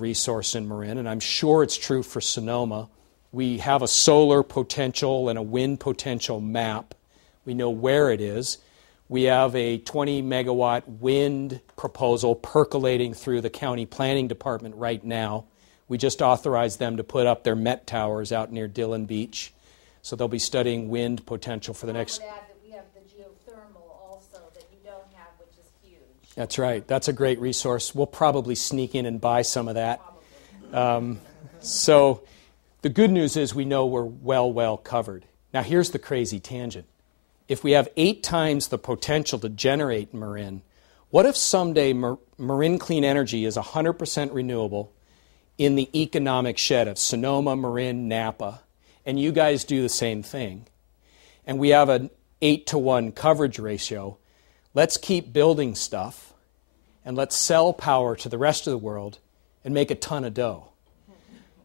resource in Marin, and I'm sure it's true for Sonoma. We have a solar potential and a wind potential map. We know where it is. We have a 20 megawatt wind proposal percolating through the county planning department right now. We just authorized them to put up their Met towers out near Dillon Beach. So they'll be studying wind potential for the next... I would add that we have the geothermal also that you don't have, which is huge. That's right. That's a great resource. We'll probably sneak in and buy some of that. So the good news is we know we're well covered. Now here's the crazy tangent. If we have 8 times the potential to generate Marin, what if someday Marin Clean Energy is 100% renewable in the economic shed of Sonoma, Marin, Napa, and you guys do the same thing, and we have an 8-to-1 coverage ratio? Let's keep building stuff, and let's sell power to the rest of the world and make a ton of dough.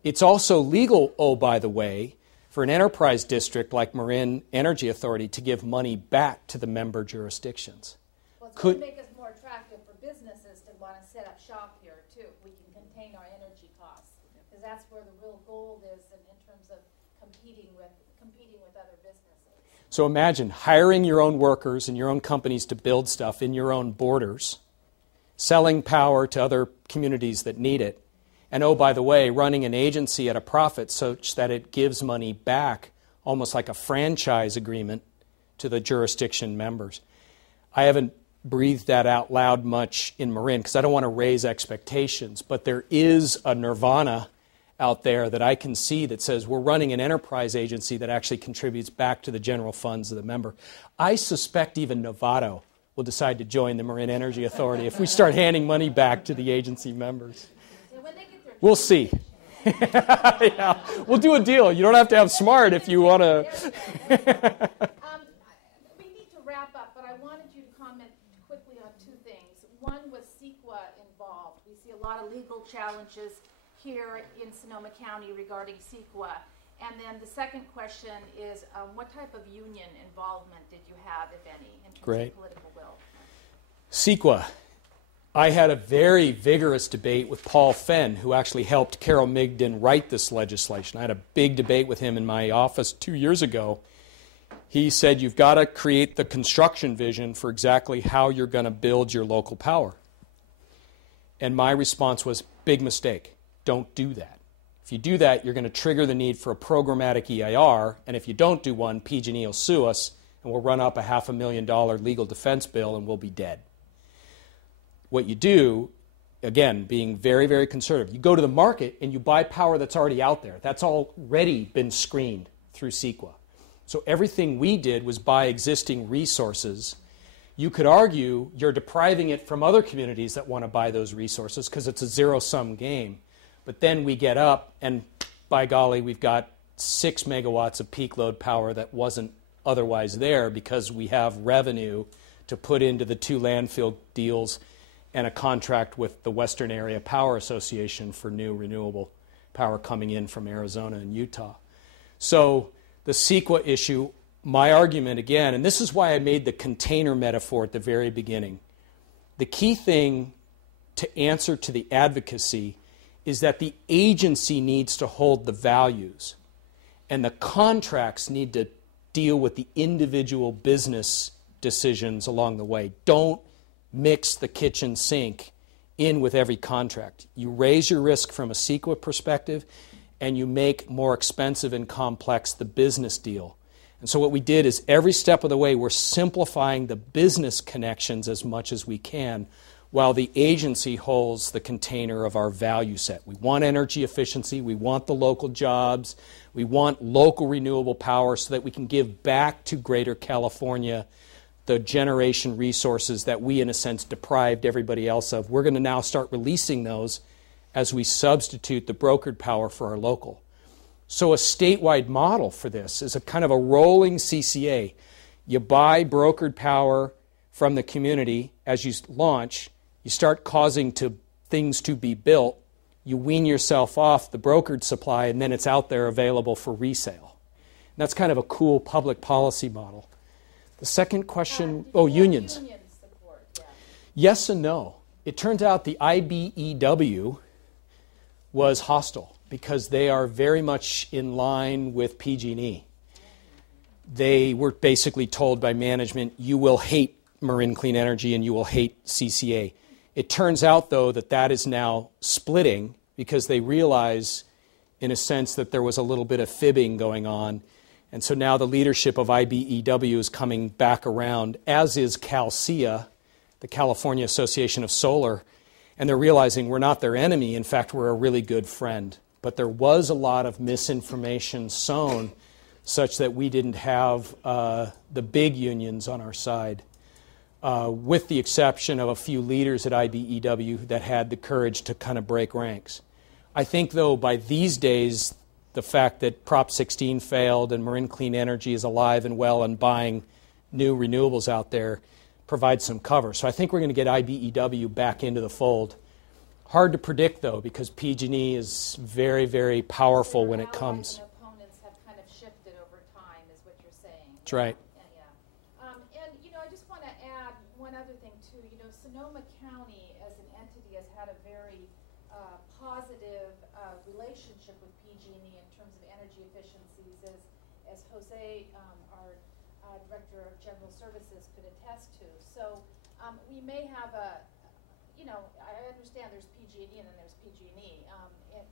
It's also legal, oh, by the way, for an enterprise district like Marin Energy Authority to give money back to the member jurisdictions. Well, it's going to make us more attractive for businesses to want to set up shop here, too. We can contain our energy costs, because that's where the real gold is in terms of competing with other businesses. So imagine hiring your own workers and your own companies to build stuff in your own borders, selling power to other communities that need it, and oh, by the way, running an agency at a profit such that it gives money back, almost like a franchise agreement, to the jurisdiction members. I haven't breathed that out loud much in Marin because I don't want to raise expectations, but there is a nirvana out there that I can see that says we're running an enterprise agency that actually contributes back to the general funds of the member. I suspect even Novato will decide to join the Marin Energy Authority if we start handing money back to the agency members. We'll see. Yeah, we'll do a deal. You don't have to have smart if you want to. We need to wrap up, but I wanted you to comment quickly on 2 things. One was CEQA involved. We see a lot of legal challenges here in Sonoma County regarding CEQA. And then the second question is, what type of union involvement did you have, if any, in terms of political will? CEQA. I had a very vigorous debate with Paul Fenn, who actually helped Carol Migden write this legislation. I had a big debate with him in my office 2 years ago. He said, you've got to create the construction vision for exactly how you're going to build your local power. And my response was, big mistake. Don't do that. If you do that, you're going to trigger the need for a programmatic EIR, and if you don't do one, PG&E will sue us, and we'll run up a $500,000 legal defense bill, and we'll be dead. What you do, again, being very conservative, you go to the market and you buy power that's already out there. That's already been screened through CEQA. So everything we did was buy existing resources. You could argue you're depriving it from other communities that want to buy those resources because it's a zero-sum game. But then we get up and, by golly, we've got 6 megawatts of peak load power that wasn't otherwise there because we have revenue to put into the 2 landfill deals and a contract with the Western Area Power Association for new renewable power coming in from Arizona and Utah. So the CEQA issue, my argument again, and this is why I made the container metaphor at the very beginning. The key thing to answer to the advocacy is that the agency needs to hold the values, and the contracts need to deal with the individual business decisions along the way. Don't mix the kitchen sink in with every contract. You raise your risk from a CEQA perspective, and you make more expensive and complex the business deal. And so what we did is every step of the way, we're simplifying the business connections as much as we can, while the agency holds the container of our value set. We want energy efficiency, we want the local jobs, we want local renewable power so that we can give back to Greater California the generation resources that we, in a sense, deprived everybody else of. We're going to now start releasing those as we substitute the brokered power for our local. So a statewide model for this is a kind of a rolling CCA. You buy brokered power from the community as you launch, you start causing things to be built, you wean yourself off the brokered supply, and then it's out there available for resale. And that's kind of a cool public policy model. The second question, unions. Union support, yeah. Yes and no. It turns out the IBEW, was hostile because they are very much in line with PG&E. They were basically told by management, you will hate Marin Clean Energy and you will hate CCA. It turns out, though, that that is now splitting because they realize, in a sense, that there was a little bit of fibbing going on. And so now the leadership of IBEW is coming back around, as is CalSEA, the California Association of Solar, and they're realizing we're not their enemy. In fact, we're a really good friend. But there was a lot of misinformation sown such that we didn't have the big unions on our side, with the exception of a few leaders at IBEW that had the courage to kind of break ranks. I think, though, by these days, the fact that Prop 16 failed and Marin Clean Energy is alive and well and buying new renewables out there provides some cover. So I think we're going to get IBEW back into the fold. Hard to predict, though, because PG&E is very, very powerful when it comes. And opponents have kind of shifted over time, is what you're saying. That's right. And, I just want to add one other thing, too. Sonoma County as an entity has had a very positive relationship with PG&E in terms of energy efficiencies, as Jose, our Director of General Services, could attest to. So we may have I understand there's PG&E and then there's PG&E,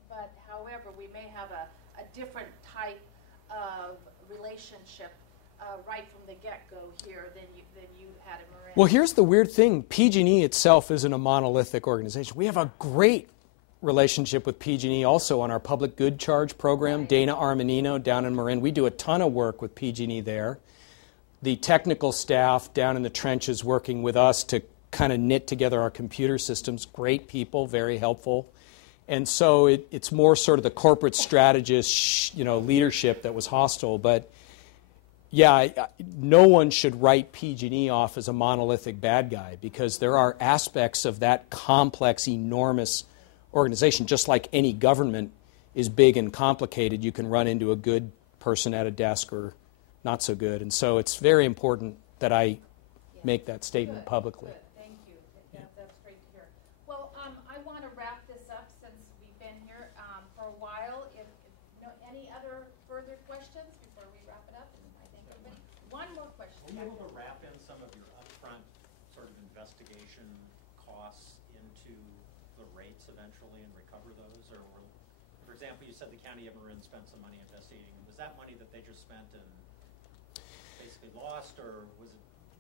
but however, we may have a different type of relationship right from the get-go here than you had in Marin. Well, here's the weird thing. PG&E itself isn't a monolithic organization. We have a great relationship with PG&E also on our public good charge program. Right. Dana Armanino down in Marin. We do a ton of work with PG&E there. The technical staff down in the trenches working with us to kind of knit together our computer systems. Great people, very helpful. And so it's more sort of the corporate strategist, leadership that was hostile. But yeah, no one should write PG&E off as a monolithic bad guy because there are aspects of that complex, enormous organization, just like any government is big and complicated. You can run into a good person at a desk or not so good. And so it's very important that I make that statement publicly. Good. Thank you. That's great to hear. Well, I want to wrap this up since we've been here for a while. If any other further questions before we wrap it up? And I thank everybody. One more question. Were you able to wrap in some of your upfront sort of investigation costs into the rates eventually and recover those? Or, for example, you said the County of Marin spent some money investigating. Was that money that they just spent and basically lost, or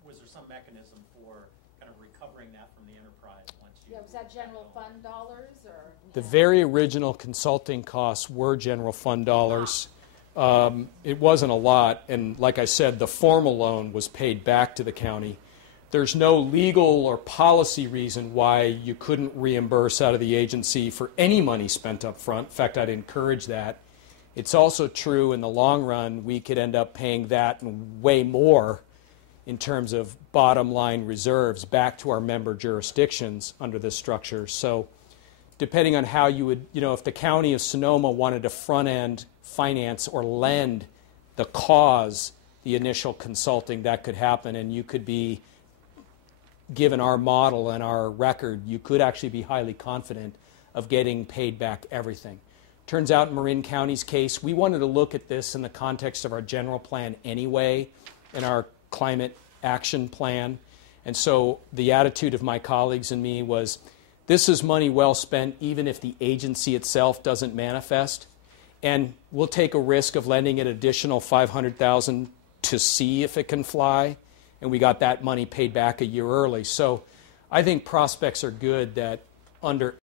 was there some mechanism for kind of recovering that from the enterprise once you... Yeah, was that general fund dollars, or... The very original consulting costs were general fund dollars. It wasn't a lot, and like I said, the formal loan was paid back to the county. There's no legal or policy reason why you couldn't reimburse out of the agency for any money spent up front. In fact, I'd encourage that. It's also true in the long run we could end up paying that and way more in terms of bottom line reserves back to our member jurisdictions under this structure. So depending on how you would, if the County of Sonoma wanted to front end finance or lend the cause, the initial consulting, that could happen, and you could be, given our model and our record, you could actually be highly confident of getting paid back everything. Turns out in Marin County's case, we wanted to look at this in the context of our general plan anyway, and our climate action plan. And so the attitude of my colleagues and me was, this is money well spent even if the agency itself doesn't manifest. And we'll take a risk of lending it additional $500,000 to see if it can fly. And we got that money paid back a year early. So I think prospects are good that under